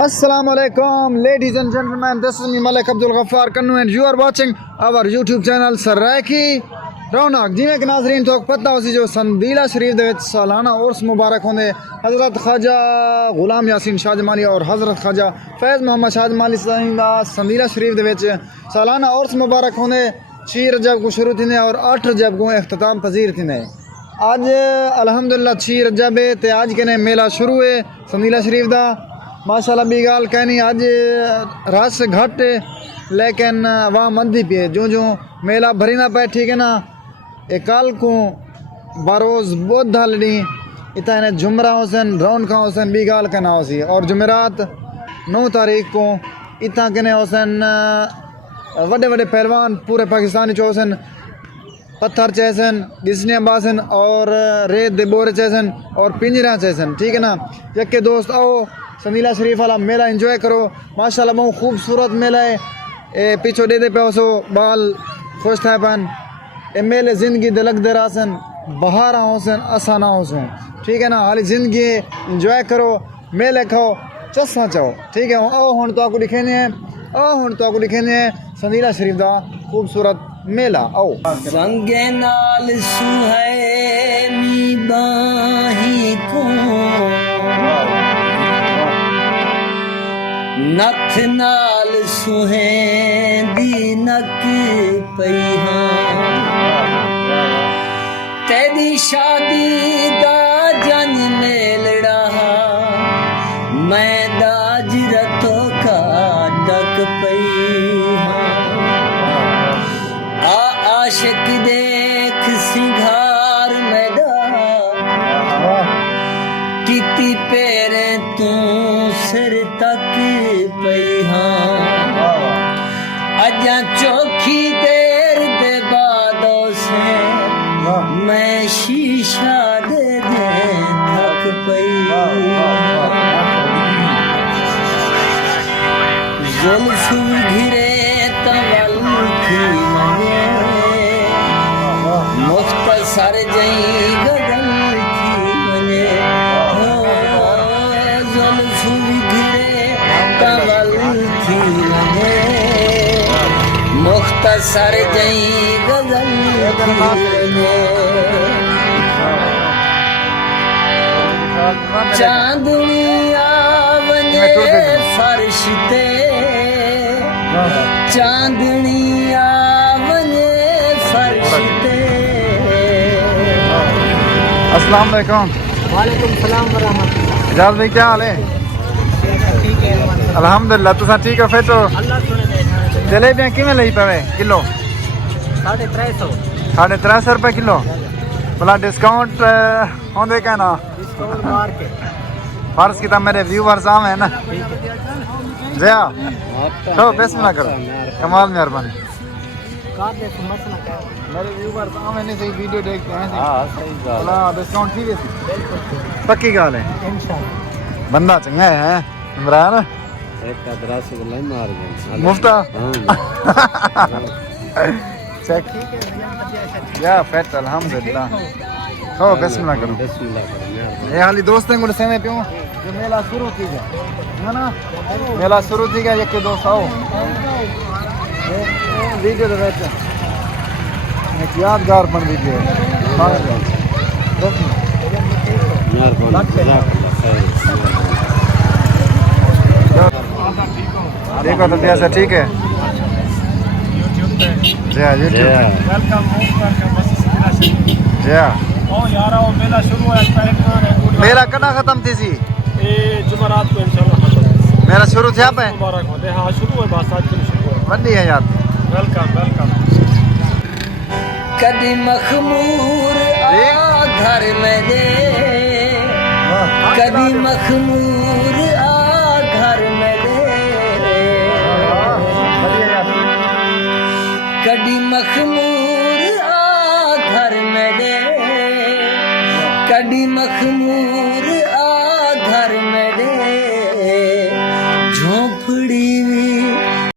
Assalamualaikum, ladies and gentlemen. This is me Malik Abdul Ghaffar Kannu and you are watching our YouTube channel Saraiki रौनक। जिमें कि नाजरीन तो पता हो सी जो संदीला शरीफ दे विच सालाना उर्स मुबारक होंदे हज़रत ख्वाजा गुलाम यासीन शाह जमाली और हज़रत ख्वाजा फैज़ मोहम्मद शाह जमाली साईं दा संदीला शरीफ दे विच सालाना उर्स मुबारक होंदे 6 रजब को शुरू थींदे और 8 रजब को इख्तिताम पजीर थींदे। आज अल्हम्दुलिल्लाह 6 रजब है ते आज के मेला शुरू है संदीला शरीफ दा। माशाल्लाह बी गाल कहनी आज रस घट लेकिन वहाँ मंदी पे जो जो मेला भरी ना पे ठीक है ना। कल को बरोज़ बुध हलनी इतना जुमरा हुसैन रौनक हुसैन बी गाल कहना होसी और जुमेरात 9 तारीख को इतना कहने हुसैन वड्डे वड्डे पहलवान पूरे पाकिस्तानी चो हुसैन पत्थर चैसन गिसनिया बासन और रेत दे बोरे चैसन और पिंजरा चैसन ठीक है ना। यके दोस्त आओ संदीला शरीफ वाला मेला एंजॉय करो। माशाल्लाह बहुत खूबसूरत मेला है। पीछो दे पे हो बाल खुश था पन ए मेले ज़िंदगी दिलक दे रासन बहार होसन आसाना होसन ठीक है ना। हाली ज़िंदगी एंजॉय करो मेले खाओ चस्सा चाहो ठीक है। आओ हुन तो आपको दिखेने हैं संदीला शरीफ दा खूबसूरत मेला। आओ संगे नाल सुहैनी बाही को नथ नाल सुहेंदी नक पईहा तेरी शादी दा जन मेलड़ा मैं दाज रतो का डक पईहा आशिक देख सिंगार मैदा किती पेरे तू सिर तक पईहा अजा चौखी देर दे बादों से मैं शीशा दे थक पईहा जुल्फ घिरे तवल थी मने मुख्तसर जई गगन थी मने जुल्फ घिरे तवल थी मने मुख्तसर जई गगन थी मने चांदनी आवने फर्श ते चांदनी आवने फर्श पे। अस्सलाम वालेकुम। वालेकुम सलाम व रहमतुल्लाह। इजाज़ भाई क्या हाल है? ठीक है अल्हम्दुलिल्लाह तुसा ठीक हो फिर तो अल्लाह सुने दे। जलेबियां किवें लई पवे किलो? 350 रुपए किलो। भला डिस्काउंट होंदे क्या ना? डिस्काउंट मार के फर्ज की मेरे व्यूवर्स आम है ना जया तो बिस्मिल्लाह करो कमाल मेहरबानी। मेरे व्यूवर्स आम है नहीं सही वीडियो देखते हैं। हां सही बात भला डिस्काउंट ठीक है पक्की गाल है इंशाल्लाह। बंदा चंगा है इमरान एक का दरासे वाला मार गया मुफ्ता चेक या फेट अल्हम्दुलिल्लाह। हो बिस्मिल्लाह करो ये हाली दोस्तों को समय पे जो मेला शुरू थी गया है ना। मेला शुरू थी गया एक दोस्त आओ वीडियो दे बैठ एक यादगार बन वीडियो देखो तो कैसा ठीक है जया यूट्यूब वेलकम जया ओ यार वो मेला शुरू है मेला कना खत्म थी सी ये जुमेरात को इंशाल्लाह मेरा शुरू थे पे मुबारक हो दे। हां शुरू है बात आज शुरू है बंदी है यार वेलकम कदी मखमूर आ घर में दे कदी मखमूर आ घर में दे कदी मखमूर आ घर में दे कदी मखमूर